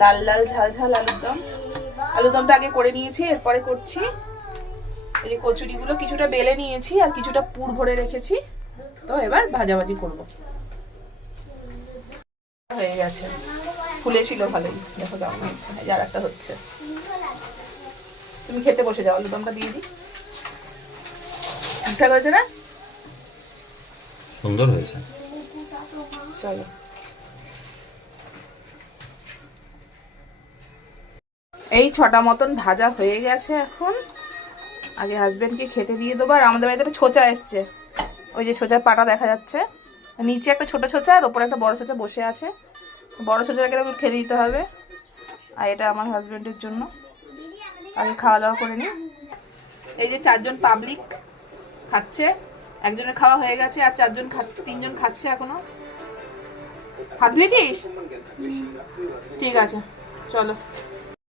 লাল লাল ঝাল ঝাল আলুর দমটা আগে করে নিয়েছি, এরপরে করছি এই যে কচুরিগুলো কিছুটা বেলে নিয়েছি আর কিছুটা পুর ভরে রেখেছি, তো এবার ভাজাভাজি করব। হয়ে গেছে, ফুলেছিল ভালোই, দেখো কেমন হয়েছে। আর একটা হচ্ছে, তুমি খেতে বসে যাও, আলুর দমটা দিয়ে দিই। ঠিকঠাক হয়েছে না? সুন্দর হয়েছে। চলো এই 6টা মতন ভাজা হয়ে গেছে, এখন আগে হাজবেন্ডকে খেতে দিয়ে দেবো। আর আমাদের বাড়িতে একটা ছোচা এসছে, ওই যে ছোচার পাটা দেখা যাচ্ছে, নিচে একটা ছোট ছোচা আর ওপরে একটা বড় ছোচা বসে আছে। বড় ছোচাটাকে এরকম খেতে দিতে হবে, আর এটা আমার হাজবেন্ডের জন্য। আগে খাওয়া দাওয়া করে নিই। এই যে 4জন পাবলিক খাচ্ছে, একজনের খাওয়া হয়ে গেছে আর 3জন খাচ্ছে এখনো। হাত ধুয়েছিস? ঠিক আছে, চলো।